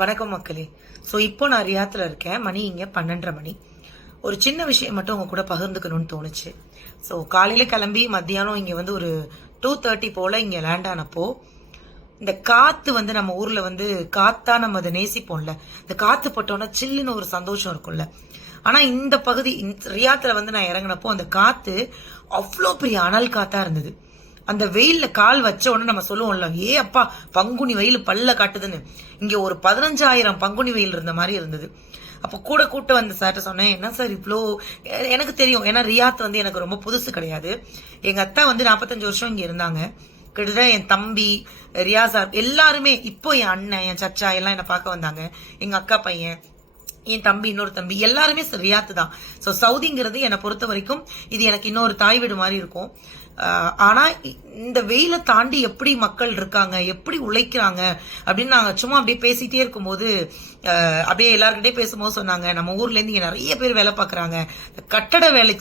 வணக்கம் மக்களே. ஸோ இப்போ நான் ரியாத்தில் இருக்கேன். மணி இங்கே 12:30 மணி. ஒரு சின்ன விஷயம் மட்டும் உங்க கூட பகிர்ந்துக்கணும்னு தோணுச்சு. ஸோ காலையில் கிளம்பி மத்தியானம் இங்கே ஒரு 2:30 போல் இங்கே லேண்ட் ஆனப்போ இந்த காற்று நம்ம ஊரில் காற்றா நம்ம அதை நேசிப்போம்ல. இந்த காற்று பட்டோன்னா சில்லுன்னு ஒரு சந்தோஷம் இருக்கும்ல. ஆனால் இந்த பகுதி ரியாத்தில் நான் இறங்கினப்போ அந்த காற்று அவ்வளோ பெரிய அனல் காற்றா இருந்தது. அந்த வெயில்ல கால் வச்ச உடனே நம்ம சொல்லுவோம்ல, ஏ அப்பா பங்குனி வெயில் பல்ல காட்டுதுன்னு. இங்க ஒரு 15,000 பங்குனி வெயில் இருந்த மாதிரி இருந்தது. அப்ப கூட கூட்ட வந்த சார்ட்ட சொன்னேன், என்ன சார் இவ்வளோ, எனக்கு தெரியும் ஏன்னா ரியாத் எனக்கு ரொம்ப புதுசு கிடையாது. எங்க அத்தா 45 வருஷம் இங்க இருந்தாங்க. கிட்டத்தட்ட என் தம்பி ரியாஸ் எல்லாருமே இப்போ என் அண்ணன் என் சச்சா எல்லாம் என்ன பார்க்க வந்தாங்க. எங்க அக்கா பையன் என் தம்பி இன்னொரு தம்பி எல்லாருமே ரியாத்து தான். ஸோ சவுதிங்கிறது என்னை பொறுத்த வரைக்கும் இது எனக்கு இன்னொரு தாய் வீடு மாதிரி இருக்கும். ஆனா இந்த வெயில தாண்டி எப்படி மக்கள் இருக்காங்க, எப்படி உழைக்கிறாங்க அப்படின்னு நாங்க சும்மா அப்படியே பேசிட்டே இருக்கும்போது அப்படியே எல்லாருக்கிட்டே பேசும்போது சொன்னாங்க, நம்ம ஊர்ல இருந்து இங்க நிறைய பேர் வேலை பார்க்கறாங்க. கட்டட வேலை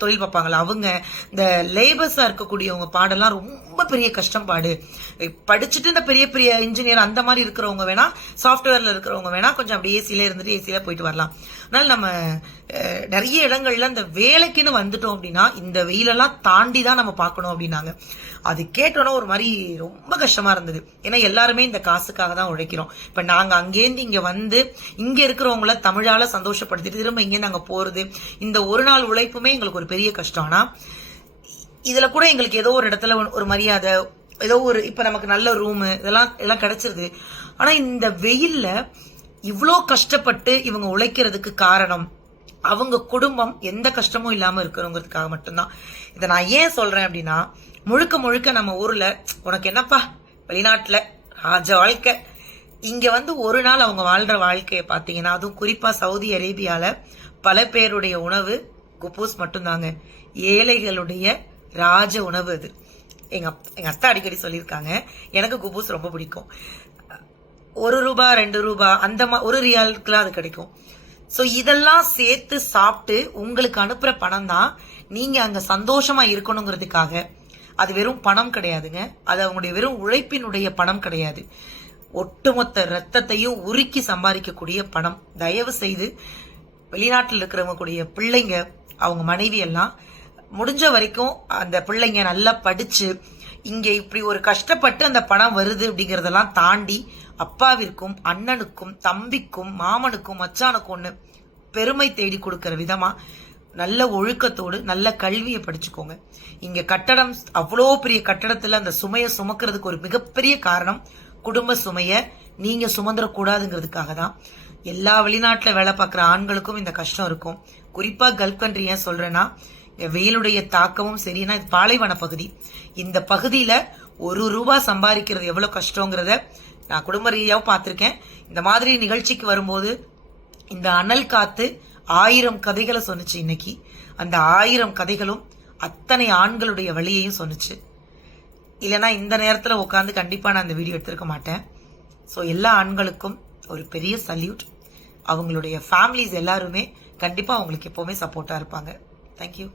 தொழில் பார்ப்பாங்களா அவங்க, இந்த லேபர்ஸா இருக்கக்கூடியவங்க பாடெல்லாம் ரொம்ப பெரிய கஷ்டம் பாடு. படிச்சுட்டு இந்த பெரிய பெரிய இன்ஜினியர் அந்த மாதிரி இருக்கிறவங்க வேணா, சாஃப்ட்வேர்ல இருக்கிறவங்க வேணா கொஞ்சம் அப்படியே ஏசியில இருந்துட்டு ஏசியில போயிட்டு வரலாம். அதனால நம்ம நிறைய இடங்கள்ல இந்த வேலைக்குன்னு வந்துட்டோம் அப்படின்னா இந்த வெயிலெல்லாம் தாண்டி தான் நம்ம பார்க்கணும் அப்படின்னாங்க. அது கேட்டோன்னா ஒரு மாதிரி ரொம்ப கஷ்டமா இருந்தது. ஏன்னா எல்லாருமே இந்த காசுக்காக தான் உழைக்கிறோம். இப்ப நாங்க அங்கேருந்து இங்க இங்க இருக்கிறவங்கள தமிழால சந்தோஷப்படுத்திட்டு திரும்ப இங்கே நாங்க போறது, இந்த ஒரு நாள் உழைப்புமே எங்களுக்கு ஒரு பெரிய கஷ்டம். ஆனா இதுல கூட எங்களுக்கு ஏதோ ஒரு இடத்துல ஒரு மரியாதை, ஏதோ ஒரு இப்ப நமக்கு நல்ல ரூமு எல்லாம் கிடைச்சிருது. ஆனா இந்த வெயில்ல இவ்வளோ கஷ்டப்பட்டு இவங்க உழைக்கிறதுக்கு காரணம் அவங்க குடும்பம் எந்த கஷ்டமும் இல்லாம இருக்கணுங்கிறதுக்காக மட்டும்தான். இதை நான் ஏன் சொல்றேன் அப்படின்னா, முழுக்க முழுக்க நம்ம ஊர்ல உனக்கு என்னப்பா வெளிநாட்டுல ராஜ வாழ்க்கை, இங்க ஒரு நாள் அவங்க வாழ்ற வாழ்க்கையை பார்த்தீங்கன்னா, அதுவும் குறிப்பா சவுதி அரேபியால பல பேருடைய உணவு குப்பூஸ் மட்டும்தாங்க. ஏழைகளுடைய ராஜ உணவு அது. எங்க அத்தா அடிக்கடி சொல்லியிருக்காங்க, எனக்கு குப்பூஸ் ரொம்ப பிடிக்கும். 1 ரூபாய் 2 ரூபாய் அந்த ஒரு ரியாலுக்குலாம் அது கிடைக்கும். ஸோ இதெல்லாம் சேர்த்து சாப்பிட்டு உங்களுக்கு அனுப்புற பணம் தான் நீங்க அங்க சந்தோஷமா இருக்கணுங்கிறதுக்காக. அது வெறும் பணம் கிடையாதுங்க, அது அவங்களுடைய வெறும் உழைப்பினுடைய பணம் கிடையாது. ஒட்டுமொத்த ரத்தத்தையும் உருக்கி சம்பாதிக்கக்கூடிய பணம். தயவு செய்து வெளிநாட்டில் இருக்கிறவங்க கூடிய பிள்ளைங்க, அவங்க மனைவி எல்லாம் முடிஞ்ச வரைக்கும் அந்த பிள்ளைங்க நல்லா படிச்சு இங்க இப்படி ஒரு கஷ்டப்பட்டு அந்த பணம் வருது அப்படிங்கறதெல்லாம் தாண்டி அப்பாவிற்கும் அண்ணனுக்கும் தம்பிக்கும் மாமனுக்கும் மச்சானுக்கும் பெருமை தேடி கொடுக்கிற விதமா நல்ல ஒழுக்கத்தோடு நல்ல கல்வியை படிச்சுக்கோங்க. இங்க கட்டடம் அவ்வளோ பெரிய கட்டடத்துல அந்த சுமையை சுமக்கிறதுக்கு ஒரு மிகப்பெரிய காரணம் குடும்ப சுமைய நீங்க சுமந்துடக்கூடாதுங்கிறதுக்காக தான். எல்லா வெளிநாட்டுல வேலை பார்க்குற ஆண்களுக்கும் இந்த கஷ்டம் இருக்கும். குறிப்பா கல்ஃப் கண்ட்ரி ஏன் சொல்றேன்னா, வெயிலுடைய தாக்கமும் சரினா, இது பாலைவன பகுதி. இந்த பகுதியில 1 ரூபாய் சம்பாதிக்கிறது எவ்வளவு கஷ்டங்கிறத நான் குடும்ப ரீதியாவும் பார்த்திருக்கேன். இந்த மாதிரி நிகழ்ச்சிக்கு வரும்போது இந்த அனல் காத்து 1000 கதைகளை சொன்னுச்சு. இன்னைக்கு அந்த 1000 கதைகளும் அத்தனை ஆண்களுடைய வழியையும் சொன்னுச்சு. இல்லைன்னா இந்த நேரத்துல உட்காந்து கண்டிப்பா நான் இந்த வீடியோ எடுத்திருக்க மாட்டேன். ஸோ எல்லா ஆண்களுக்கும் ஒரு பெரிய சல்யூட். அவங்களுடைய ஃபேமிலிஸ் எல்லாருமே கண்டிப்பா அவங்களுக்கு எப்பவுமே சப்போர்ட்டா இருப்பாங்க. தேங்க்யூ.